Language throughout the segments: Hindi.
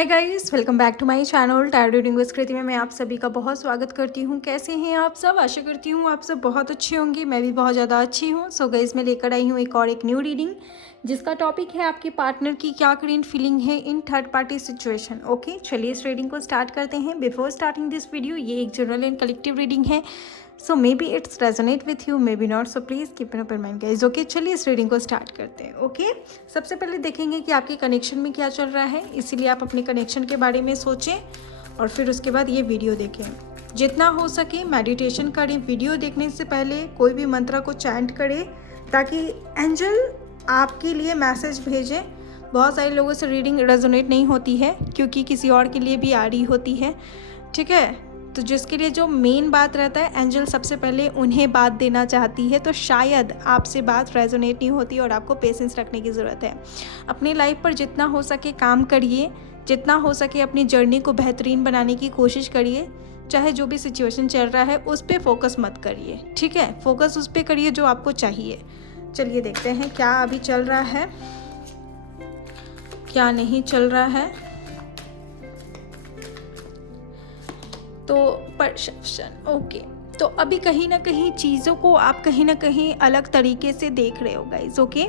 Hi guys, welcome back to my channel टायर रीडिंग विद कृति में मैं आप सभी का बहुत स्वागत करती हूँ। कैसे हैं आप सब? आशा करती हूँ आप सब बहुत अच्छे होंगे। मैं भी बहुत ज़्यादा अच्छी हूँ। सो गाइस, मैं लेकर आई हूँ एक न्यू रीडिंग जिसका टॉपिक है आपके पार्टनर की क्या करेंट फीलिंग है in third party situation. Okay, चलिए इस रीडिंग को स्टार्ट करते हैं। बिफोर स्टार्टिंग दिस वीडियो, ये एक जनरल एंड कलेक्टिव रीडिंग है, so maybe it's resonate with you, maybe not, so please keep an open mind guys. Okay, चलिए इस रीडिंग को स्टार्ट करते हैं। ओके, सबसे पहले देखेंगे कि आपके कनेक्शन में क्या चल रहा है, इसीलिए आप अपने कनेक्शन के बारे में सोचें और फिर उसके बाद ये वीडियो देखें। जितना हो सके मेडिटेशन करें। वीडियो देखने से पहले कोई भी मंत्र को चैंट करें ताकि एंजल आपके लिए मैसेज भेजें। बहुत सारे लोगों से रीडिंग रेजोनेट नहीं होती है क्योंकि किसी और के लिए भी आ रही होती है, ठीक है। तो जिसके लिए जो मेन बात रहता है, एंजल सबसे पहले उन्हें बात देना चाहती है, तो शायद आपसे बात रेजोनेट नहीं होती और आपको पेशेंस रखने की ज़रूरत है। अपनी लाइफ पर जितना हो सके काम करिए, जितना हो सके अपनी जर्नी को बेहतरीन बनाने की कोशिश करिए। चाहे जो भी सिचुएशन चल रहा है उस पर फोकस मत करिए, ठीक है। फोकस उस पर करिए जो आपको चाहिए। चलिए देखते हैं क्या अभी चल रहा है, क्या नहीं चल रहा है। तो परसेप्शन, ओके। तो अभी कहीं ना कहीं चीज़ों को आप कहीं ना कहीं अलग तरीके से देख रहे हो गाइज। ओके,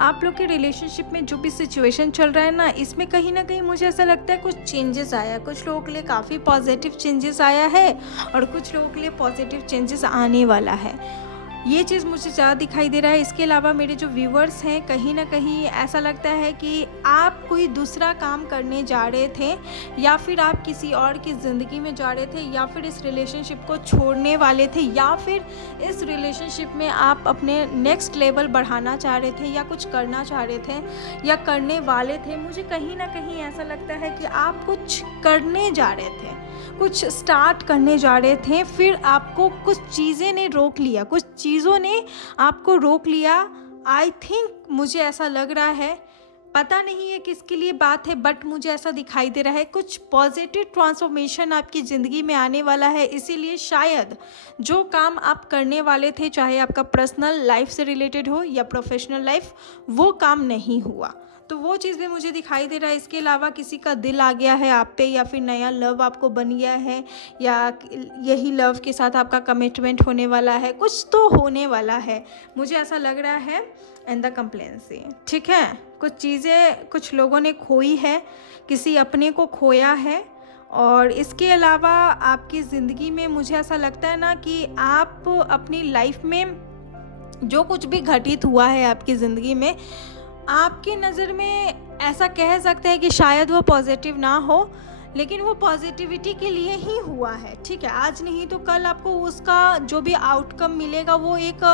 आप लोग के रिलेशनशिप में जो भी सिचुएशन चल रहा है ना, इसमें कहीं ना कहीं मुझे ऐसा लगता है कुछ चेंजेस आया। कुछ लोगों के लिए काफ़ी पॉजिटिव चेंजेस आया है और कुछ लोगों के लिए पॉजिटिव चेंजेस आने वाला है। ये चीज़ मुझे ज़्यादा दिखाई दे रहा है। इसके अलावा मेरे जो व्यूवर्स हैं, कहीं ना कहीं ऐसा लगता है कि आप कोई दूसरा काम करने जा रहे थे या फिर आप किसी और की ज़िंदगी में जा रहे थे या फिर इस रिलेशनशिप को छोड़ने वाले थे या फिर इस रिलेशनशिप में आप अपने नेक्स्ट लेवल बढ़ाना चाह रहे थे या कुछ करना चाह रहे थे या करने वाले थे। मुझे कहीं ना कहीं ऐसा लगता है कि आप कुछ करने जा रहे थे, कुछ स्टार्ट करने जा रहे थे, फिर आपको कुछ चीज़ें ने रोक लिया, कुछ चीज़ों ने आपको रोक लिया। आई थिंक मुझे ऐसा लग रहा है, पता नहीं है किसके लिए बात है, बट मुझे ऐसा दिखाई दे रहा है कुछ पॉजिटिव ट्रांसफॉर्मेशन आपकी ज़िंदगी में आने वाला है। इसीलिए शायद जो काम आप करने वाले थे, चाहे आपका पर्सनल लाइफ से रिलेटेड हो या प्रोफेशनल लाइफ, वो काम नहीं हुआ, तो वो चीज़ भी मुझे दिखाई दे रहा है। इसके अलावा किसी का दिल आ गया है आप पे या फिर नया लव आपको बन गया है या यही लव के साथ आपका कमिटमेंट होने वाला है, कुछ तो होने वाला है, मुझे ऐसा लग रहा है। एंड द कंप्लेंसी, ठीक है। कुछ चीज़ें कुछ लोगों ने खोई है, किसी अपने को खोया है। और इसके अलावा आपकी ज़िंदगी में मुझे ऐसा लगता है ना कि आप अपनी लाइफ में जो कुछ भी घटित हुआ है आपकी ज़िंदगी में, आपकी नज़र में ऐसा कह सकते हैं कि शायद वो पॉजिटिव ना हो, लेकिन वो पॉजिटिविटी के लिए ही हुआ है, ठीक है। आज नहीं तो कल आपको उसका जो भी आउटकम मिलेगा वो एक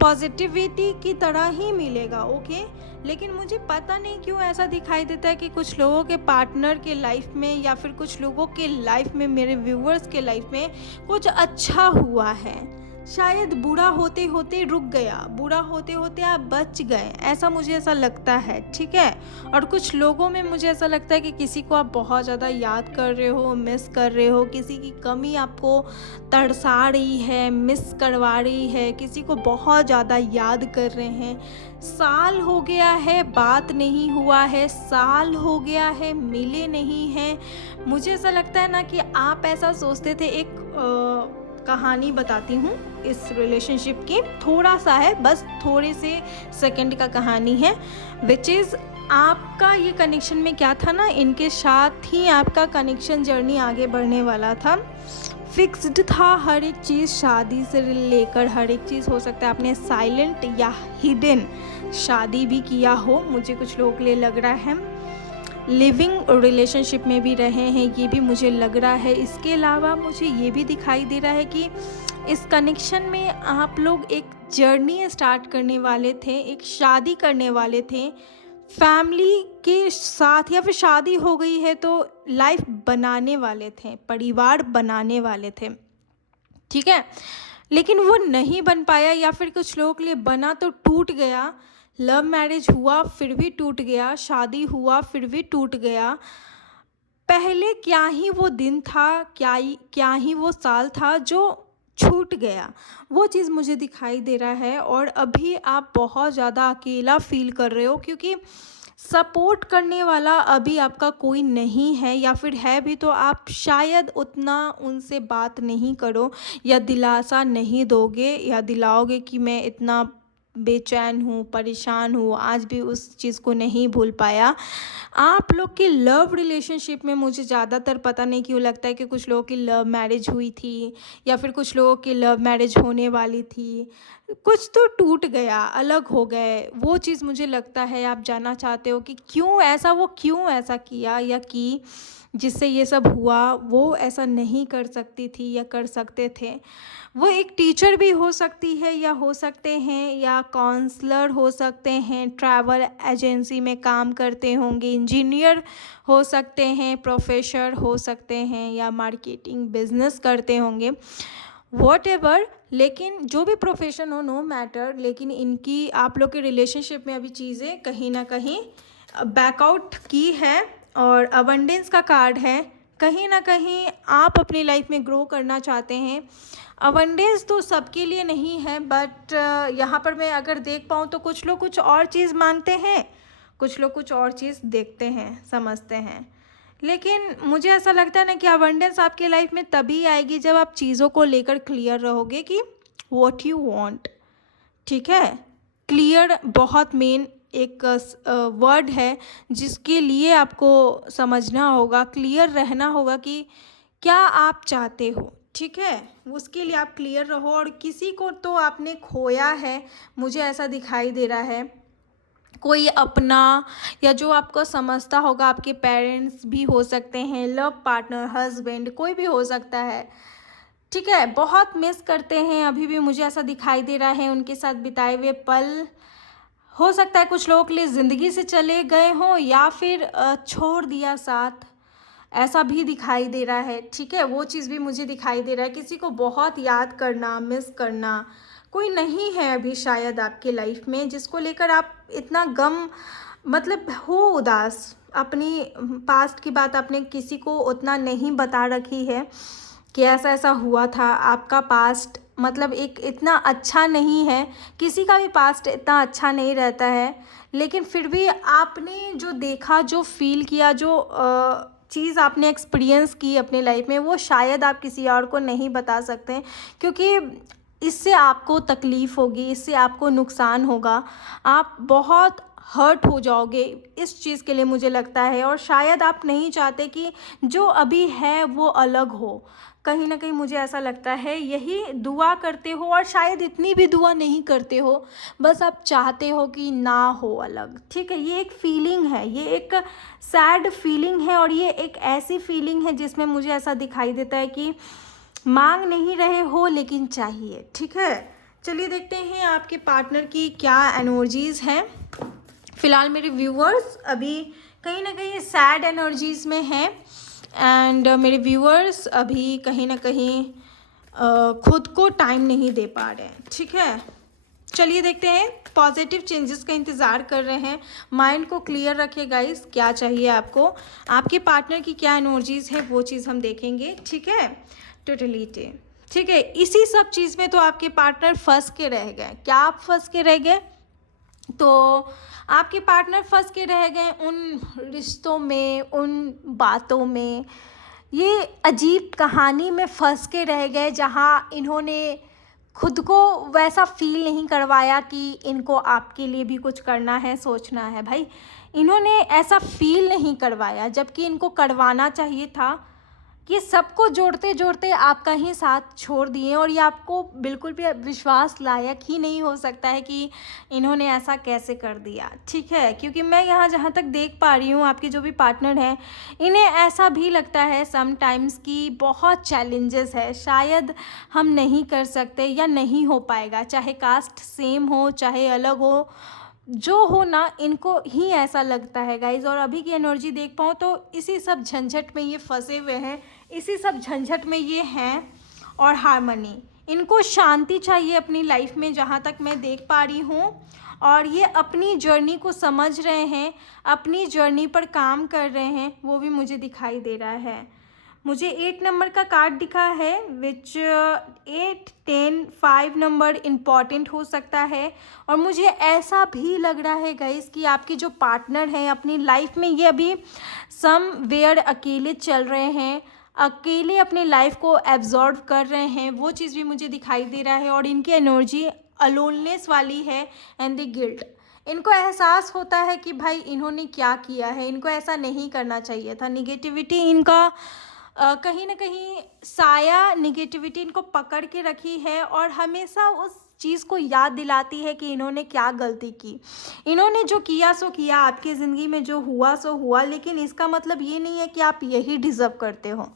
पॉजिटिविटी की तरह ही मिलेगा, ओके। लेकिन मुझे पता नहीं क्यों ऐसा दिखाई देता है कि कुछ लोगों के पार्टनर के लाइफ में या फिर कुछ लोगों के लाइफ में, मेरे व्यूवर्स के लाइफ में कुछ अच्छा हुआ है। शायद बुरा होते होते रुक गया, बुरा होते होते आप बच गए, ऐसा मुझे ऐसा लगता है, ठीक है। और कुछ लोगों में मुझे ऐसा लगता है कि किसी को आप बहुत ज़्यादा याद कर रहे हो, मिस कर रहे हो, किसी की कमी आपको तड़सा रही है, मिस करवा रही है, किसी को बहुत ज़्यादा याद कर रहे हैं। साल हो गया है बात नहीं हुआ है, साल हो गया है मिले नहीं हैं। मुझे ऐसा लगता है ना कि आप ऐसा सोचते थे। एक कहानी बताती हूँ इस रिलेशनशिप की, थोड़ा सा है, बस थोड़े से सेकंड का कहानी है, विच इज़ आपका ये कनेक्शन में क्या था ना, इनके साथ ही आपका कनेक्शन जर्नी आगे बढ़ने वाला था, फिक्स्ड था हर एक चीज़, शादी से लेकर हर एक चीज़। हो सकता है आपने साइलेंट या हिडन शादी भी किया हो, मुझे कुछ लोगों के लिए लग रहा है। लिविंग रिलेशनशिप में भी रहे हैं, ये भी मुझे लग रहा है। इसके अलावा मुझे ये भी दिखाई दे रहा है कि इस कनेक्शन में आप लोग एक जर्नी स्टार्ट करने वाले थे, एक शादी करने वाले थे फैमिली के साथ, या फिर शादी हो गई है तो लाइफ बनाने वाले थे, परिवार बनाने वाले थे, ठीक है। लेकिन वो नहीं बन पाया, या फिर कुछ लोगों के लिए बना तो टूट गया। लव मैरिज हुआ फिर भी टूट गया, शादी हुआ फिर भी टूट गया। पहले क्या ही वो दिन था, क्या ही वो साल था जो छूट गया, वो चीज़ मुझे दिखाई दे रहा है। और अभी आप बहुत ज़्यादा अकेला फील कर रहे हो क्योंकि सपोर्ट करने वाला अभी आपका कोई नहीं है, या फिर है भी तो आप शायद उतना उनसे बात नहीं करो या दिलासा नहीं दोगे या दिलाओगे कि मैं इतना बेचैन हूँ, परेशान हूँ, आज भी उस चीज़ को नहीं भूल पाया। आप लोग की लव रिलेशनशिप में मुझे ज़्यादातर पता नहीं क्यों लगता है कि कुछ लोगों की लव मैरिज हुई थी या फिर कुछ लोगों की लव मैरिज होने वाली थी। कुछ तो टूट गया, अलग हो गए, वो चीज़ मुझे लगता है आप जानना चाहते हो कि क्यों ऐसा, वो क्यों ऐसा किया या की जिससे ये सब हुआ। वो ऐसा नहीं कर सकती थी या कर सकते थे। वो एक टीचर भी हो सकती है या हो सकते हैं, या काउंसलर हो सकते हैं, ट्रैवल एजेंसी में काम करते होंगे, इंजीनियर हो सकते हैं, प्रोफेसर हो सकते हैं, या मार्केटिंग बिजनेस करते होंगे, वॉटएवर। लेकिन जो भी प्रोफेशन हो, नो मैटर, लेकिन इनकी आप लोग के रिलेशनशिप में अभी चीज़ें कहीं ना कहीं बैकआउट की है और अबंडेंस का कार्ड है। कहीं ना कहीं आप अपनी लाइफ में ग्रो करना चाहते हैं। अबंडेंस तो सबके लिए नहीं है, बट यहाँ पर मैं अगर देख पाऊँ तो कुछ लोग कुछ और चीज़ मानते हैं, कुछ लोग कुछ और चीज़ देखते हैं, समझते हैं। लेकिन मुझे ऐसा लगता है ना कि अबंडेंस आपकी लाइफ में तभी आएगी जब आप चीज़ों को लेकर क्लियर रहोगे कि व्हाट यू वांट। ठीक है, क्लियर बहुत मेन एक वर्ड है जिसके लिए आपको समझना होगा, क्लियर रहना होगा कि क्या आप चाहते हो। ठीक है, उसके लिए आप क्लियर रहो। और किसी को तो आपने खोया है, मुझे ऐसा दिखाई दे रहा है, कोई अपना या जो आपको समझता होगा, आपके पेरेंट्स भी हो सकते हैं, लव पार्टनर, हस्बैंड, कोई भी हो सकता है। ठीक है, बहुत मिस करते हैं, अभी भी मुझे ऐसा दिखाई दे रहा है। उनके साथ बिताए हुए पल हो सकता है कुछ लोगों के लिए ज़िंदगी से चले गए हों या फिर छोड़ दिया साथ, ऐसा भी दिखाई दे रहा है। ठीक है, वो चीज़ भी मुझे दिखाई दे रहा है। किसी को बहुत याद करना, मिस करना, कोई नहीं है अभी शायद आपके लाइफ में जिसको लेकर आप इतना गम, मतलब हो उदास। अपनी पास्ट की बात आपने किसी को उतना नहीं बता रखी है कि ऐसा ऐसा हुआ था। आपका पास्ट मतलब एक इतना अच्छा नहीं है, किसी का भी पास्ट इतना अच्छा नहीं रहता है, लेकिन फिर भी आपने जो देखा, जो फील किया, जो चीज़ आपने एक्सपीरियंस की अपने लाइफ में, वो शायद आप किसी और को नहीं बता सकते, क्योंकि इससे आपको तकलीफ़ होगी, इससे आपको नुकसान होगा, आप बहुत हर्ट हो जाओगे इस चीज़ के लिए मुझे लगता है। और शायद आप नहीं चाहते कि जो अभी है वो अलग हो। कहीं ना कहीं मुझे ऐसा लगता है, यही दुआ करते हो और शायद इतनी भी दुआ नहीं करते हो, बस आप चाहते हो कि ना हो अलग। ठीक है, ये एक फीलिंग है, ये एक सैड फीलिंग है, और ये एक ऐसी फीलिंग है जिसमें मुझे ऐसा दिखाई देता है कि मांग नहीं रहे हो लेकिन चाहिए। ठीक है, चलिए देखते हैं आपके पार्टनर की क्या एनर्जीज़ हैं। फ़िलहाल मेरे व्यूअर्स अभी कहीं ना कहीं सैड एनर्जीज़ में हैं, एंड मेरे व्यूअर्स अभी कहीं ना कहीं खुद को टाइम नहीं दे पा रहे हैं। ठीक है, चलिए देखते हैं, पॉजिटिव चेंजेस का इंतज़ार कर रहे हैं। माइंड को क्लियर रखिए गाइस, क्या चाहिए आपको, आपके पार्टनर की क्या एनर्जीज़ है वो चीज़ हम देखेंगे। ठीक है, टोटलिटी। ठीक है, इसी सब चीज़ में तो आपके पार्टनर फंस के रह गए। क्या आप फंस के रह गए? तो आपके पार्टनर फंस के रह गए उन रिश्तों में, उन बातों में, ये अजीब कहानी में फंस के रह गए जहाँ इन्होंने खुद को वैसा फील नहीं करवाया कि इनको आपके लिए भी कुछ करना है, सोचना है। भाई, इन्होंने ऐसा फील नहीं करवाया, जबकि इनको करवाना चाहिए था। ये सबको जोड़ते जोड़ते आपका ही साथ छोड़ दिए, और ये आपको बिल्कुल भी विश्वास लायक ही नहीं हो सकता है कि इन्होंने ऐसा कैसे कर दिया। ठीक है, क्योंकि मैं यहाँ जहाँ तक देख पा रही हूँ, आपके जो भी पार्टनर हैं, इन्हें ऐसा भी लगता है समटाइम्स कि बहुत चैलेंजेस है, शायद हम नहीं कर सकते या नहीं हो पाएगा, चाहे कास्ट सेम हो चाहे अलग हो, जो हो ना, इनको ही ऐसा लगता है गाइज। और अभी की एनर्जी देख पाऊँ तो इसी सब झंझट में ये फंसे हुए हैं, इसी सब झंझट में ये हैं। और हार्मनी, इनको शांति चाहिए अपनी लाइफ में, जहाँ तक मैं देख पा रही हूँ। और ये अपनी जर्नी को समझ रहे हैं, अपनी जर्नी पर काम कर रहे हैं, वो भी मुझे दिखाई दे रहा है। मुझे 8 नंबर का कार्ड दिखा है, विच 8, 10, 5 नंबर इम्पॉर्टेंट हो सकता है। और मुझे ऐसा भी लग रहा है गाइस कि आपके जो पार्टनर हैं अपनी लाइफ में ये अभी समवेयर अकेले चल रहे हैं, अकेले अपनी लाइफ को एब्जॉर्व कर रहे हैं, वो चीज़ भी मुझे दिखाई दे रहा है। और इनकी एनर्जी अलोननेस वाली है एंड द गिल्ट। इनको एहसास होता है कि भाई इन्होंने क्या किया है, इनको ऐसा नहीं करना चाहिए था। निगेटिविटी इनका कहीं ना कहीं साया निगेटिविटी इनको पकड़ के रखी है और हमेशा उस चीज़ को याद दिलाती है कि इन्होंने क्या गलती की। इन्होंने जो किया सो किया, आपकी ज़िंदगी में जो हुआ सो हुआ, लेकिन इसका मतलब ये नहीं है कि आप यही डिज़र्व करते हो।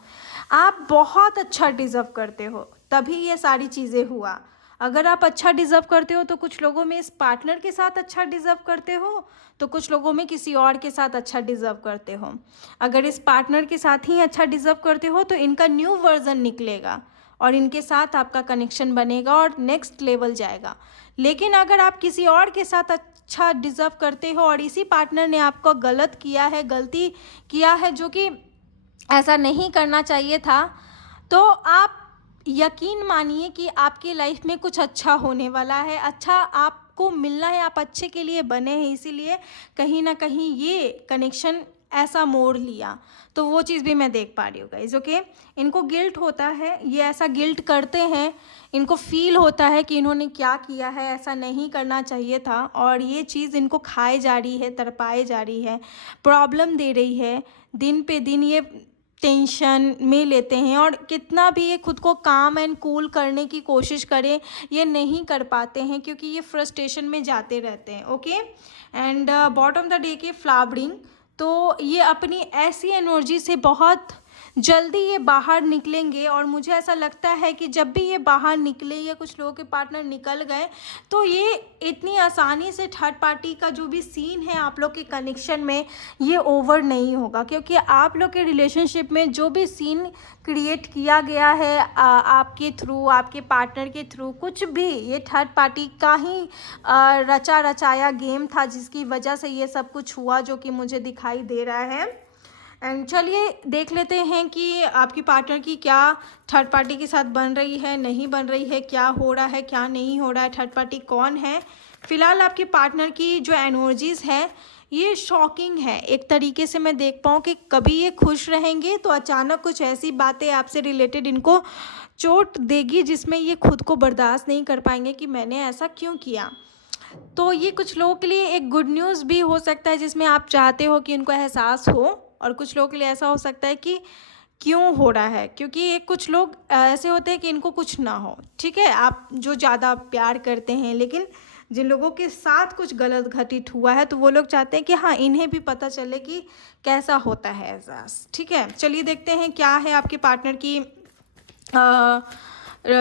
आप बहुत अच्छा डिज़र्व करते हो, तभी ये सारी चीज़ें हुआ। अगर आप अच्छा डिज़र्व करते हो तो कुछ लोगों में इस पार्टनर के साथ अच्छा डिज़र्व करते हो, तो कुछ लोगों में किसी और के साथ अच्छा डिज़र्व करते हो। अगर इस पार्टनर के साथ ही अच्छा डिज़र्व करते हो तो इनका न्यू वर्जन निकलेगा और इनके साथ आपका कनेक्शन बनेगा और नेक्स्ट लेवल जाएगा। लेकिन अगर आप किसी और के साथ अच्छा डिज़र्व करते हो और इसी पार्टनर ने आपको गलत किया है, गलती किया है जो कि ऐसा नहीं करना चाहिए था, तो आप यकीन मानिए कि आपकी लाइफ में कुछ अच्छा होने वाला है, अच्छा आपको मिलना है, आप अच्छे के लिए बने हैं, इसीलिए कहीं ना कहीं ये कनेक्शन ऐसा मोड़ लिया। तो वो चीज़ भी मैं देख पा रही हूँ गाइज। ओके, इनको गिल्ट होता है, ये ऐसा गिल्ट करते हैं, इनको फील होता है कि इन्होंने क्या किया है, ऐसा नहीं करना चाहिए था, और ये चीज़ इनको खाए जा रही है, तरपाए जा रही है, प्रॉब्लम दे रही है। दिन पे दिन ये टेंशन में लेते हैं और कितना भी ये खुद को काम एंड कूल करने की कोशिश करें, ये नहीं कर पाते हैं क्योंकि ये फ्रस्ट्रेशन में जाते रहते हैं। Okay, and bottom the day के फ्लावरिंग, तो ये अपनी ऐसी एनर्जी से बहुत जल्दी ये बाहर निकलेंगे। और मुझे ऐसा लगता है कि जब भी ये बाहर निकले या कुछ लोगों के पार्टनर निकल गए तो ये इतनी आसानी से थर्ड पार्टी का जो भी सीन है आप लोग के कनेक्शन में ये ओवर नहीं होगा, क्योंकि आप लोग के रिलेशनशिप में जो भी सीन क्रिएट किया गया है आपके थ्रू, आपके पार्टनर के थ्रू, कुछ भी ये थर्ड पार्टी का ही रचा रचाया गेम था जिसकी वजह से ये सब कुछ हुआ जो कि मुझे दिखाई दे रहा है। एंड चलिए देख लेते हैं कि आपकी पार्टनर की क्या थर्ड पार्टी के साथ बन रही है, नहीं बन रही है, क्या हो रहा है, क्या नहीं हो रहा है, थर्ड पार्टी कौन है। फ़िलहाल आपके पार्टनर की जो एनर्जीज़ है ये शॉकिंग है। एक तरीके से मैं देख पाऊँ कि कभी ये खुश रहेंगे तो अचानक कुछ ऐसी बातें आपसे रिलेटेड इनको चोट देगी जिसमें ये खुद को बर्दाश्त नहीं कर पाएंगे कि मैंने ऐसा क्यों किया। तो ये कुछ लोगों के लिए एक गुड न्यूज़ भी हो सकता है जिसमें आप चाहते हो कि इनको एहसास हो, और कुछ लोगों के लिए ऐसा हो सकता है कि क्यों हो रहा है, क्योंकि एक कुछ लोग ऐसे होते हैं कि इनको कुछ ना हो। ठीक है, आप जो ज़्यादा प्यार करते हैं, लेकिन जिन लोगों के साथ कुछ गलत घटित हुआ है तो वो लोग चाहते हैं कि हाँ इन्हें भी पता चले कि कैसा होता है एहसास। ठीक है, चलिए देखते हैं क्या है आपके पार्टनर की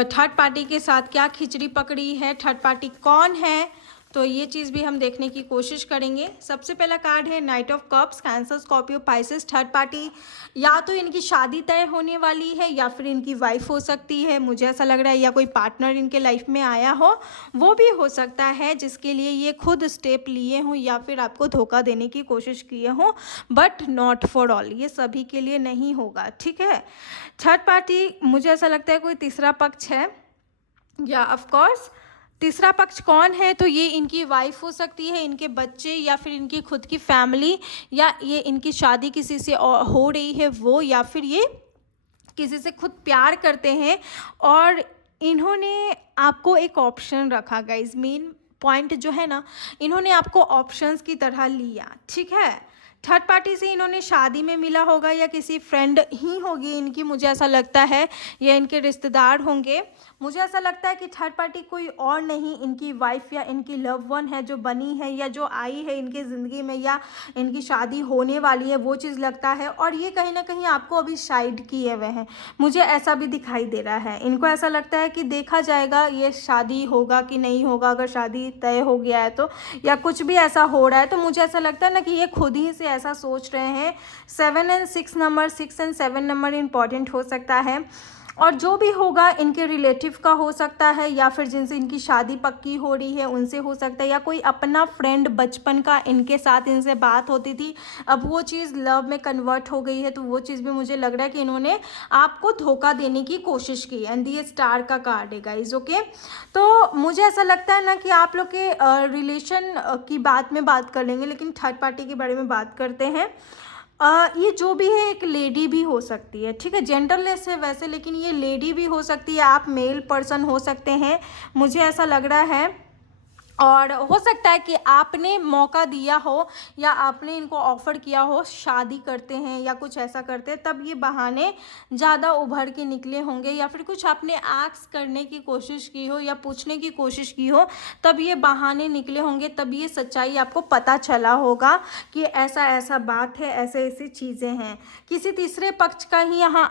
थर्ड पार्टी के साथ क्या खिचड़ी पकड़ी है, थर्ड पार्टी कौन है, तो ये चीज़ भी हम देखने की कोशिश करेंगे। सबसे पहला कार्ड है night of cups, cancer, Scorpio, Pisces. Third party या तो इनकी शादी तय होने वाली है या फिर इनकी वाइफ हो सकती है, मुझे ऐसा लग रहा है, या कोई पार्टनर इनके लाइफ में आया हो वो भी हो सकता है जिसके लिए ये खुद स्टेप लिए हों या फिर आपको धोखा देने की कोशिश किए हों, बट नॉट फॉर ऑल, ये सभी के लिए नहीं होगा। ठीक है, थर्ड पार्टी मुझे ऐसा लगता है कोई तीसरा पक्ष है, या ऑफकोर्स तीसरा पक्ष कौन है, तो ये इनकी वाइफ हो सकती है, इनके बच्चे, या फिर इनकी खुद की फैमिली, या ये इनकी शादी किसी से हो रही है वो, या फिर ये किसी से खुद प्यार करते हैं और इन्होंने आपको एक ऑप्शन रखा। गाइज मेन पॉइंट जो है ना, इन्होंने आपको ऑप्शंस की तरह लिया। ठीक है, थर्ड पार्टी से इन्होंने शादी में मिला होगा या किसी फ्रेंड ही होगी इनकी, मुझे ऐसा लगता है, या इनके रिश्तेदार होंगे। मुझे ऐसा लगता है कि थर्ड पार्टी कोई और नहीं, इनकी वाइफ या इनकी लव वन है जो बनी है या जो आई है इनकी ज़िंदगी में, या इनकी शादी होने वाली है, वो चीज़ लगता है। और ये कहीं ना कहीं आपको अभी साइड किए हुए हैं, मुझे ऐसा भी दिखाई दे रहा है। इनको ऐसा लगता है कि देखा जाएगा ये शादी होगा कि नहीं होगा, अगर शादी तय हो गया है तो, या कुछ भी ऐसा हो रहा है, तो मुझे ऐसा लगता है ना कि ये खुद ही से ऐसा सोच रहे हैं। 7 और 6 नंबर, 6 और 7 नंबर इम्पॉर्टेंट हो सकता है। और जो भी होगा इनके रिलेटिव का हो सकता है, या फिर जिनसे इनकी शादी पक्की हो रही है उनसे हो सकता है, या कोई अपना फ्रेंड बचपन का इनके साथ इनसे बात होती थी, अब वो चीज़ लव में कन्वर्ट हो गई है। तो वो चीज़ भी मुझे लग रहा है कि इन्होंने आपको धोखा देने की कोशिश की। एंड ये स्टार का कार्ड है गाइज, ओके। तो मुझे ऐसा लगता है ना कि आप लोग के रिलेशन की बात में बात कर लेंगे, लेकिन थर्ड पार्टी के बारे में बात करते हैं। ये जो भी है एक लेडी भी हो सकती है, ठीक है, जेंडरलेस है वैसे, लेकिन ये लेडी भी हो सकती है, आप मेल पर्सन हो सकते हैं, मुझे ऐसा लग रहा है। और हो सकता है कि आपने मौका दिया हो या आपने इनको ऑफ़र किया हो शादी करते हैं या कुछ ऐसा करते हैं, तब ये बहाने ज़्यादा उभर के निकले होंगे, या फिर कुछ आपने आस्क करने की कोशिश की हो या पूछने की कोशिश की हो, तब ये बहाने निकले होंगे, तब ये सच्चाई आपको पता चला होगा कि ऐसा ऐसा बात है, ऐसे ऐसी चीज़ें हैं। किसी तीसरे पक्ष का ही यहाँ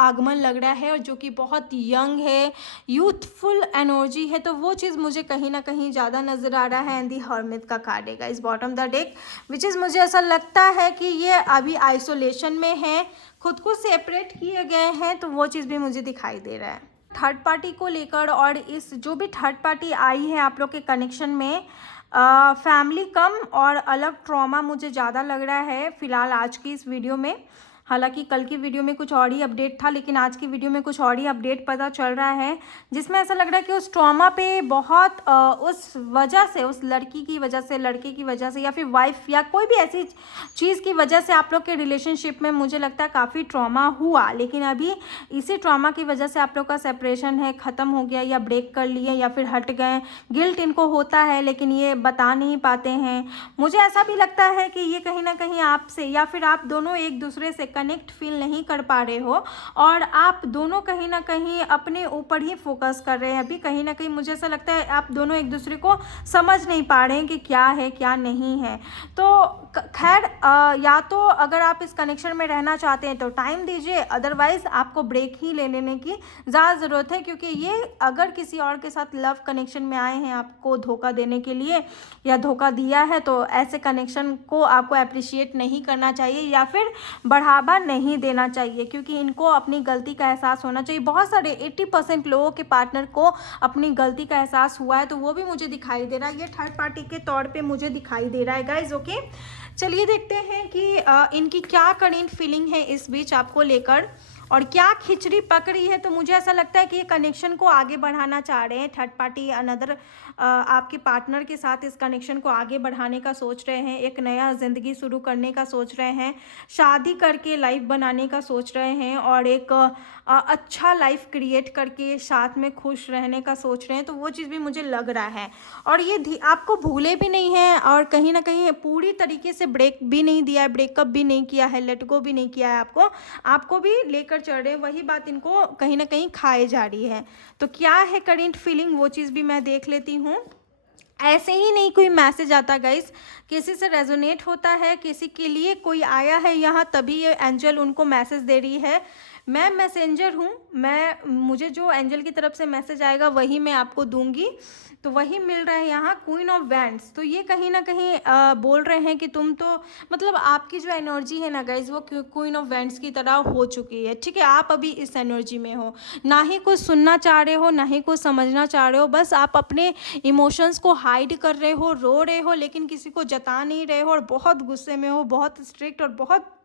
आगमन लग रहा है, और जो कि बहुत यंग है, यूथफुल एनर्जी है, तो वो चीज़ मुझे कहीं ना कहीं ज़्यादा नज़र आ रहा है। एंड दी हर्मिट का कार्ड है guys bottom the deck, which is मुझे ऐसा लगता है कि ये अभी आइसोलेशन में है, खुद को सेपरेट किए गए हैं, तो वो चीज़ भी मुझे दिखाई दे रहा है थर्ड पार्टी को लेकर। और इस जो भी थर्ड पार्टी आई है आप लोग के कनेक्शन में, फैमिली कम और अलग ट्रॉमा मुझे ज़्यादा लग रहा है फ़िलहाल आज की इस वीडियो में। हालांकि कल की वीडियो में कुछ और ही अपडेट था, लेकिन आज की वीडियो में कुछ और ही अपडेट पता चल रहा है, जिसमें ऐसा लग रहा है कि उस ट्रॉमा पे बहुत उस वजह से, उस लड़की की वजह से, लड़के की वजह से, या फिर वाइफ या कोई भी ऐसी चीज़ की वजह से आप लोग के रिलेशनशिप में मुझे लगता है काफ़ी ट्रॉमा हुआ। लेकिन अभी इसी ट्रॉमा की वजह से आप लोग का सेपरेशन है, ख़त्म हो गया, या ब्रेक कर लिए, या फिर हट गए। गिल्ट इनको होता है लेकिन ये बता नहीं पाते हैं। मुझे ऐसा भी लगता है कि ये कहीं ना कहीं आपसे, या फिर आप दोनों एक दूसरे से कनेक्ट फील नहीं कर पा रहे हो, और आप दोनों कहीं ना कहीं अपने ऊपर ही फोकस कर रहे हैं। अभी कहीं ना कहीं मुझे ऐसा लगता है आप दोनों एक दूसरे को समझ नहीं पा रहे हैं कि क्या है क्या नहीं है। तो खैर, या तो अगर आप इस कनेक्शन में रहना चाहते हैं तो टाइम दीजिए, अदरवाइज आपको ब्रेक ही ले लेने की ज़्यादा ज़रूरत है, क्योंकि ये अगर किसी और के साथ लव कनेक्शन में आए हैं आपको धोखा देने के लिए या धोखा दिया है, तो ऐसे कनेक्शन को आपको अप्रिशिएट नहीं करना चाहिए या फिर बढ़ावा नहीं देना चाहिए, क्योंकि इनको अपनी गलती का एहसास होना चाहिए। बहुत सारे 80% लोगों के पार्टनर को अपनी गलती का एहसास हुआ है, तो वो भी मुझे दिखाई दे रहा है, ये थर्ड पार्टी के तौर पे मुझे दिखाई दे रहा है गाइज, ओके। चलिए देखते हैं कि इनकी क्या करेंट फीलिंग है इस बीच आपको लेकर, और क्या खिचड़ी पक रही है। तो मुझे ऐसा लगता है कि ये कनेक्शन को आगे बढ़ाना चाह रहे हैं थर्ड पार्टी, अनदर आपके पार्टनर के साथ इस कनेक्शन को आगे बढ़ाने का सोच रहे हैं, एक नया ज़िंदगी शुरू करने का सोच रहे हैं, शादी करके लाइफ बनाने का सोच रहे हैं, और एक अच्छा लाइफ क्रिएट करके साथ में खुश रहने का सोच रहे हैं। तो वो चीज़ भी मुझे लग रहा है, और ये आपको भूले भी नहीं हैं, और कहीं ना कहीं पूरी तरीके से ब्रेक भी नहीं दिया है, ब्रेकअप भी नहीं किया है, लेट गो भी नहीं किया है, आपको भी लेकर चल रहे हैं। वही बात इनको कहीं ना कहीं खाए जा रही है। तो क्या है करेंट फीलिंग, वो चीज़ भी मैं देख लेती हूँ। ऐसे ही नहीं कोई मैसेज आता गाइस, किसी से रेजोनेट होता है, किसी के लिए कोई आया है यहाँ, तभी ये एंजल उनको मैसेज दे रही है। मैं मैसेंजर हूँ, मुझे जो एंजल की तरफ से मैसेज आएगा वही मैं आपको दूंगी, तो वही मिल रहा है यहाँ क्वीन ऑफ वैंड्स। तो ये कहीं ना कहीं बोल रहे हैं कि तुम तो, मतलब आपकी जो एनर्जी है ना गाइज, वो क्वीन ऑफ वैंड्स की तरह हो चुकी है, ठीक है। आप अभी इस एनर्जी में हो, ना ही कुछ सुनना चाह रहे हो, ना ही कुछ समझना चाह रहे हो, बस आप अपने इमोशंस को हाइड कर रहे हो, रो रहे हो, लेकिन किसी को जता नहीं रहे हो, और बहुत गुस्से में हो, बहुत स्ट्रिक्ट और बहुत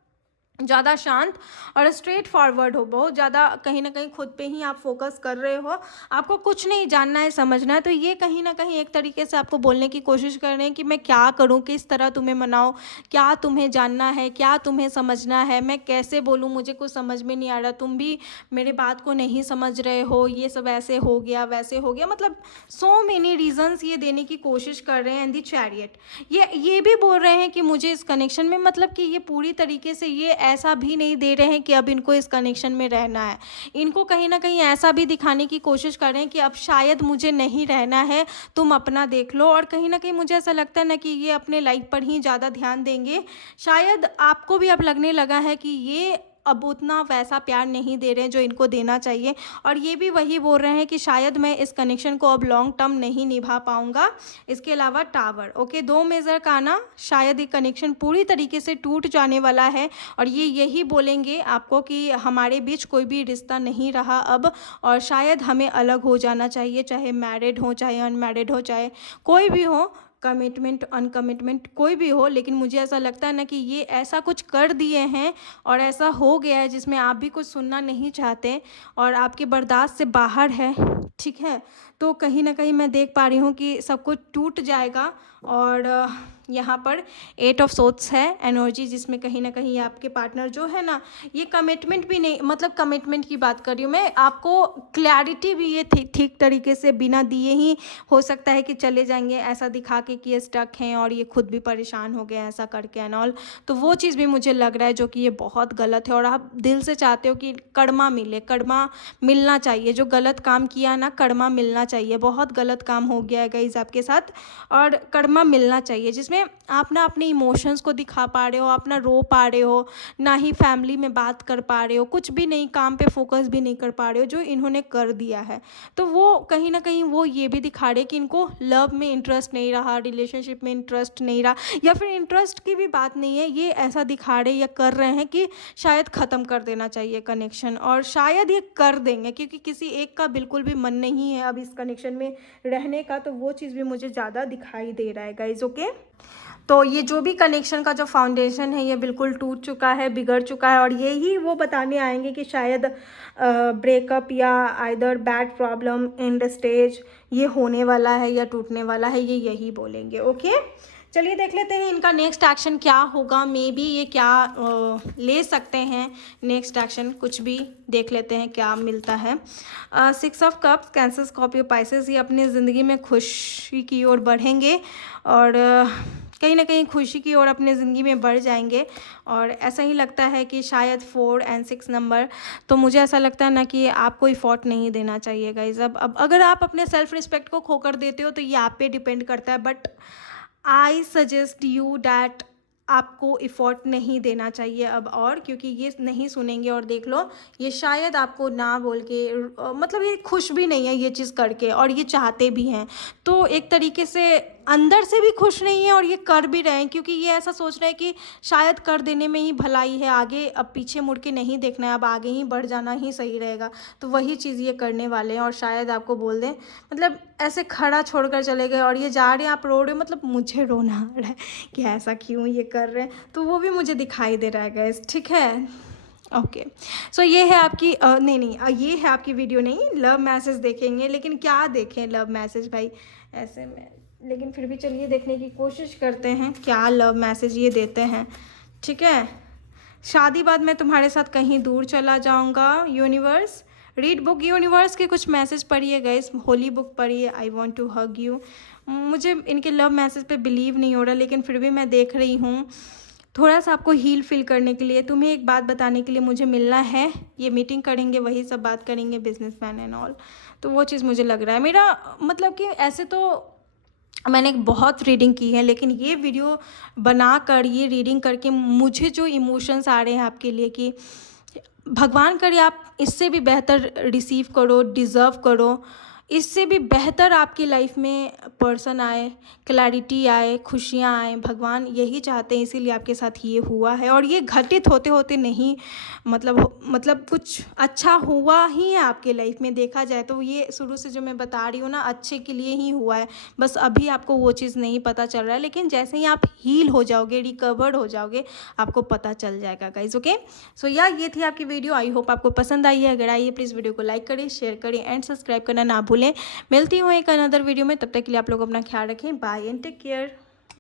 ज़्यादा शांत और स्ट्रेट फॉरवर्ड हो, बहुत ज़्यादा कहीं ना कहीं खुद पे ही आप फोकस कर रहे हो, आपको कुछ नहीं जानना है समझना है। तो ये कहीं ना कहीं एक तरीके से आपको बोलने की कोशिश कर रहे हैं कि मैं क्या करूं, किस तरह तुम्हें मनाऊं, क्या तुम्हें जानना है, क्या तुम्हें समझना है, मैं कैसे बोलूं, मुझे कुछ समझ में नहीं आ रहा, तुम भी मेरे बात को नहीं समझ रहे हो, ये सब ऐसे हो गया वैसे हो गया, मतलब सो मेनी रीजंस ये देने की कोशिश कर रहे हैं। एंड दी चैरियट ये भी बोल रहे हैं कि मुझे इस कनेक्शन में, मतलब कि ये पूरी तरीके से ये ऐसा भी नहीं दे रहे हैं कि अब इनको इस कनेक्शन में रहना है, इनको कहीं ना कहीं ऐसा भी दिखाने की कोशिश कर रहे हैं कि अब शायद मुझे नहीं रहना है, तुम अपना देख लो। और कहीं ना कहीं मुझे ऐसा लगता है ना कि ये अपने लाइफ पर ही ज़्यादा ध्यान देंगे। शायद आपको भी अब लगने लगा है कि ये अब उतना वैसा प्यार नहीं दे रहे हैं जो इनको देना चाहिए, और ये भी वही बोल रहे हैं कि शायद मैं इस कनेक्शन को अब लॉन्ग टर्म नहीं निभा पाऊँगा। इसके अलावा टावर, ओके, 2 मेज़र का ना, शायद ये कनेक्शन पूरी तरीके से टूट जाने वाला है, और ये यही बोलेंगे आपको कि हमारे बीच कोई भी रिश्ता नहीं रहा अब, और शायद हमें अलग हो जाना चाहिए, चाहे मैरिड हो चाहे अनमैरिड हो, चाहे कोई भी हो, कमिटमेंट अनकमिटमेंट कोई भी हो। लेकिन मुझे ऐसा लगता है ना कि ये ऐसा कुछ कर दिए हैं और ऐसा हो गया है जिसमें आप भी कुछ सुनना नहीं चाहते और आपके बर्दाश्त से बाहर है, ठीक है। तो कहीं ना कहीं मैं देख पा रही हूँ कि सब कुछ टूट जाएगा, और यहाँ पर 8 ऑफ सोर्ड्स है एनर्जी, जिसमें कहीं ना कहीं आपके पार्टनर जो है ना, ये कमिटमेंट भी नहीं, मतलब कमिटमेंट की बात कर रही हूँ मैं, आपको क्लैरिटी भी ये ठीक तरीके से बिना दिए ही हो सकता है कि चले जाएंगे, ऐसा दिखा के कि ये स्टक हैं और ये खुद भी परेशान हो गए ऐसा करके एंड ऑल। तो वो चीज़ भी मुझे लग रहा है जो कि ये बहुत गलत है, और आप दिल से चाहते हो कि कर्मा मिले, कर्मा मिलना चाहिए, जो गलत काम किया ना कर्मा मिलना चाहिए। बहुत गलत काम हो गया है गाइस आपके साथ, और कर्मा मिलना चाहिए, जिसमें आप ना अपने इमोशंस को दिखा पा रहे हो, अपना रो पा रहे हो, ना ही फैमिली में बात कर पा रहे हो, कुछ भी नहीं, काम पे फोकस भी नहीं कर पा रहे हो जो इन्होंने कर दिया है। तो वो कहीं ना कहीं वो ये भी दिखा रहे कि इनको लव में इंटरेस्ट नहीं रहा, रिलेशनशिप में इंटरेस्ट नहीं रहा, या फिर इंटरेस्ट की भी बात नहीं है, ये ऐसा दिखा रहे या कर रहे हैं कि शायद ख़त्म कर देना चाहिए कनेक्शन, और शायद ये कर देंगे क्योंकि किसी एक का बिल्कुल भी मन नहीं है अब इस कनेक्शन में रहने का। तो वो चीज़ भी मुझे ज़्यादा दिखाई दे रहा है गाइज, ओके। तो ये जो भी कनेक्शन का जो फाउंडेशन है ये बिल्कुल टूट चुका है, बिगड़ चुका है, और यही वो बताने आएंगे कि शायद ब्रेकअप या either bad problem and stage ये होने वाला है या टूटने वाला है, ये यही बोलेंगे, ओके। चलिए देख लेते हैं इनका नेक्स्ट एक्शन क्या होगा, मे बी ये क्या ले सकते हैं नेक्स्ट एक्शन, कुछ भी देख लेते हैं क्या मिलता है। 6 of cups, cancer, Scorpio, Pisces, ये अपनी ज़िंदगी में खुशी की ओर बढ़ेंगे और कहीं ना कहीं खुशी की ओर अपने ज़िंदगी में बढ़ जाएंगे। और ऐसा ही लगता है कि शायद 4 एंड 6 नंबर, तो मुझे ऐसा लगता है ना कि आपको इफोर्ट नहीं देना चाहिए गाइज। अब अगर आप अपने सेल्फ रिस्पेक्ट को खोकर देते हो तो ये आप पे डिपेंड करता है, but I suggest you that आपको इफ़ोर्ट नहीं देना चाहिए अब, और क्योंकि ये नहीं सुनेंगे। और देख लो ये शायद आपको ना बोल के मतलब ये खुश भी नहीं है ये चीज़ करके, और ये चाहते भी हैं, तो एक तरीके से अंदर से भी खुश नहीं है और ये कर भी रहे हैं क्योंकि ये ऐसा सोच रहे हैं कि शायद कर देने में ही भलाई है, आगे अब पीछे मुड़ के नहीं देखना है, अब आगे ही बढ़ जाना ही सही रहेगा। तो वही चीज़ ये करने वाले हैं, और शायद आपको बोल दें, मतलब ऐसे खड़ा छोड़कर चले गए और ये जा रहे हैं, आप रो रहे हो, मतलब मुझे रोना आ रहा है कि ऐसा क्यों ये कर रहे हैं, तो वो भी मुझे दिखाई दे रहा है गाइस, ठीक है। ओके, सो ये है आपकी ये है आपकी वीडियो, नहीं लव मैसेज देखेंगे, लेकिन क्या देखें लव मैसेज भाई ऐसे में, लेकिन फिर भी चलिए देखने की कोशिश करते हैं क्या लव मैसेज ये देते हैं, ठीक है। शादी बाद मैं तुम्हारे साथ कहीं दूर चला जाऊंगा, यूनिवर्स, रीड बुक, यूनिवर्स के कुछ मैसेज पढ़िए गाइस, होली बुक पढ़िए, I want to hug you. मुझे इनके लव मैसेज पे बिलीव नहीं हो रहा, लेकिन फिर भी मैं देख रही हूँ थोड़ा सा आपको हील फील करने के लिए, तुम्हें एक बात बताने के लिए मुझे मिलना है, ये मीटिंग करेंगे, वही सब बात करेंगे, बिजनेसमैन एंड ऑल। तो वो चीज़ मुझे लग रहा है, मेरा मतलब कि ऐसे तो मैंने बहुत रीडिंग की है, लेकिन ये वीडियो बनाकर ये रीडिंग करके मुझे जो इमोशंस आ रहे हैं आपके लिए कि भगवान करे आप इससे भी बेहतर रिसीव करो, डिज़र्व करो, इससे भी बेहतर आपकी लाइफ में पर्सन आए, क्लैरिटी आए, खुशियाँ आए, भगवान यही चाहते हैं, इसीलिए आपके साथ ये हुआ है। और ये घटित होते होते नहीं, मतलब कुछ अच्छा हुआ ही है आपके लाइफ में, देखा जाए तो ये शुरू से जो मैं बता रही हूँ ना अच्छे के लिए ही हुआ है, बस अभी आपको वो चीज़ नहीं पता चल रहा है, लेकिन जैसे ही आप हील हो जाओगे, रिकवर्ड हो जाओगे, आपको पता चल जाएगा गाइज, ओके। सो यार ये थी आपकी वीडियो, आई होप आपको पसंद आई है, अगर आई है प्लीज़ वीडियो को लाइक करें, शेयर करें एंड सब्सक्राइब करना ना भूलें। मिलती हूँ एक अनदर वीडियो में, तब तक के लिए आप लोग अपना ख्याल रखें, बाय एंड टेक केयर।